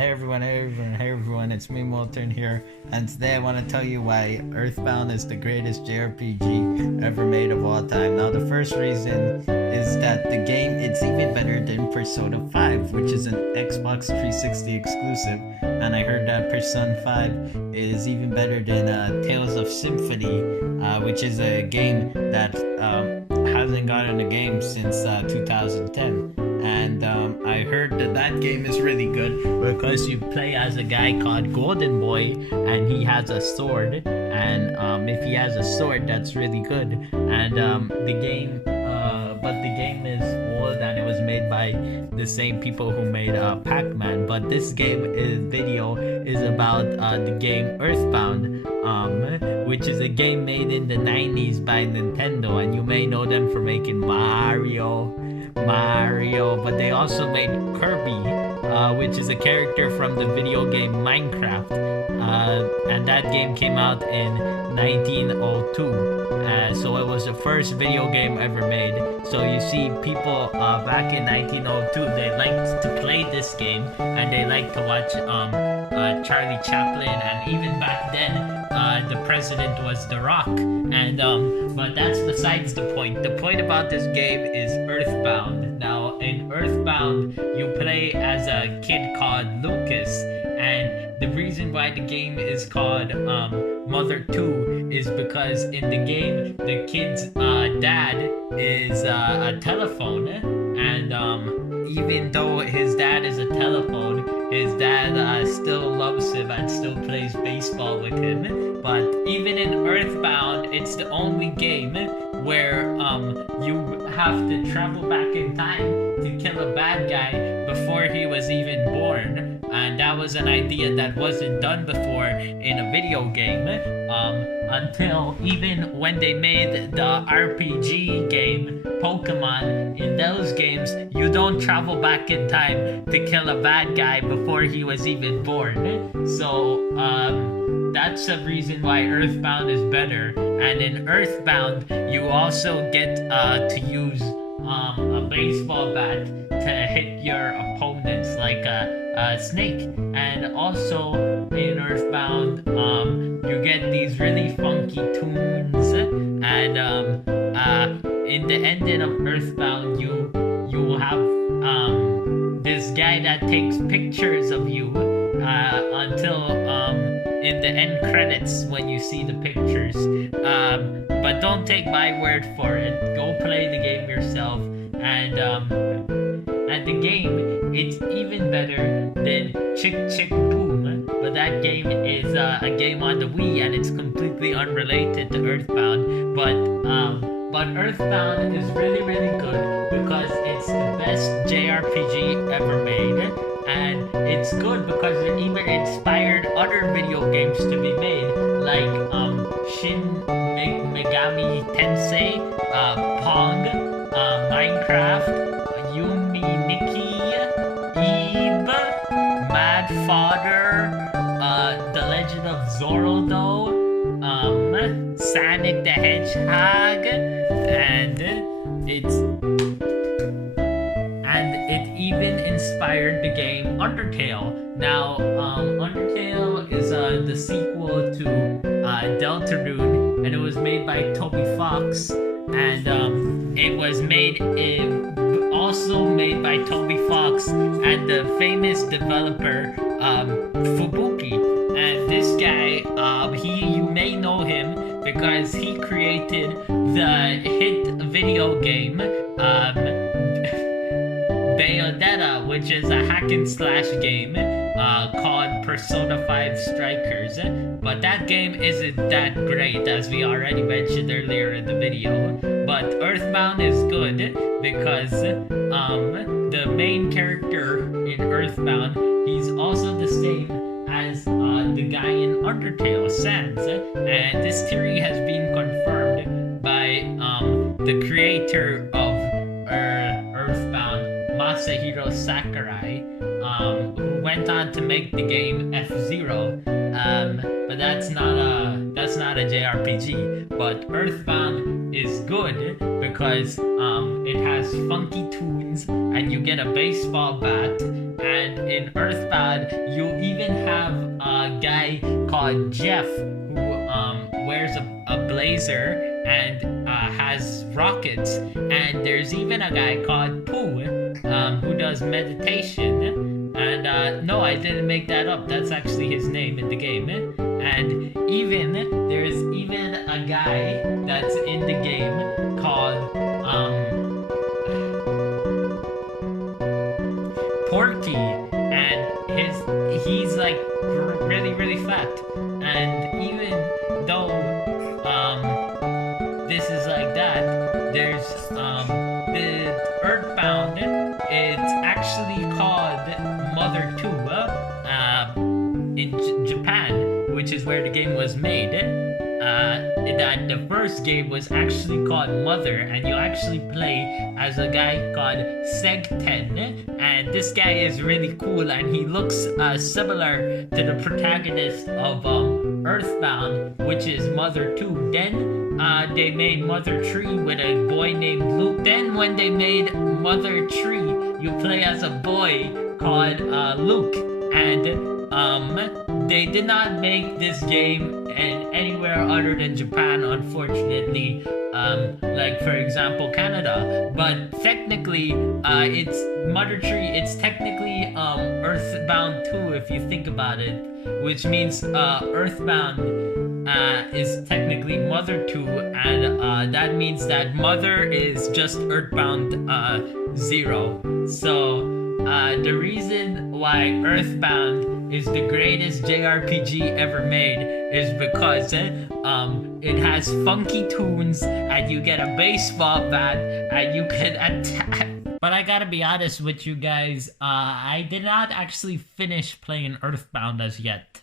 Hey everyone, it's me Moltern here, and today I want to tell you why Earthbound is the greatest JRPG ever made of all time. Now the first reason is that the game, it's even better than Persona 5, which is an Xbox 360 exclusive, and I heard that Persona 5 is even better than Tales of Symphony, which is a game that hasn't gotten a game since 2010. And I heard that game is really good because you play as a guy called Golden Boy, and he has a sword, and if he has a sword, that's really good. And the game is old, and it was made by the same people who made Pac-Man. But this video is about the game Earthbound, which is a game made in the 90s by Nintendo, and you may know them for making Mario, but they also made Kirby, which is a character from the video game Minecraft, and that game came out in 1902, so it was the first video game ever made. So you see, people back in 1902, they liked to play this game, and they liked to watch Charlie Chaplin, and even back then the president was The Rock. And but that's besides the point. The point about this game is Earthbound. Now in Earthbound, you play as a kid called Lucas, and the reason why the game is called Mother 2 is because in the game the kid's dad is a telephone, and even though his dad is a telephone, his dad still loves him and still plays baseball with him. But even in Earthbound, it's the only game where you have to travel back in time to kill a bad guy before he was even born. And that was an idea that wasn't done before in a video game, until even when they made the RPG game Pokemon. In those games, you don't travel back in time to kill a bad guy before he was even born. So that's the reason why Earthbound is better. And in Earthbound, you also get to use a baseball bat to hit your opponents like a snake. And also in Earthbound, you get these really funky tunes, and in the ending of Earthbound, you will have this guy that takes pictures of you until in the end credits when you see the pictures. But don't take my word for it. Go play the game yourself. And the game, it's even better than Chick Chick Boom. But that game is a game on the Wii, and it's completely unrelated to Earthbound. But Earthbound is really, really good because it's the best JRPG ever made. And it's good because it even inspired other video games to be made, like Shin Megami Tensei, Pong, Minecraft, Yumi Nikki, Eve, Mad Fodder, The Legend of Zorldo, Sonic the Hedgehog, and it even inspired the game Undertale. Now, Undertale is the sequel to Deltarune, and it was made by Toby Fox, and it was also made by Toby Fox and the famous developer Fubuki. And this guy, you may know him because he created the hit video game Bayonetta, which is a hack and slash game called Persona 5 Strikers. But that game isn't that great, as we already mentioned earlier in the video. But Earthbound is good because the main character in Earthbound, he's also the same as the guy in Undertale, Sans. And this theory has been confirmed by the creator of Earthbound, Masahiro Sakurai, who went on to make the game F-Zero, but that's not a JRPG. But Earthbound is good because it has funky tunes, and you get a baseball bat. And in Earthbound, you even have a guy called Jeff who wears a blazer and has rockets. And there's even a guy called Pooh who does meditation. And no, I didn't make that up. That's actually his name in the game. And there's even a guy that's in the game called Porky, and he's like really fat. And even though this is like that, there's the Earthbound, it's actually called Mother 2 in Japan, which is where the game was made. That the first game was actually called Mother, and you actually play as a guy called SEGTEN, and this guy is really cool, and he looks similar to the protagonist of Earthbound, which is Mother 2. Then they made Mother 3 with a boy named Luke. Then when they made Mother 3, you play as a boy called Luke, and they did not make this game anywhere other than Japan, unfortunately. Like for example Canada, but technically it's Mother 3, it's technically Earthbound 2 if you think about it, which means Earthbound is technically Mother 2, and that means that Mother is just Earthbound 0. So the reason why Earthbound is the greatest JRPG ever made is because it has funky tunes, and you get a baseball bat, and you can attack. But I gotta be honest with you guys, I did not actually finish playing Earthbound as yet.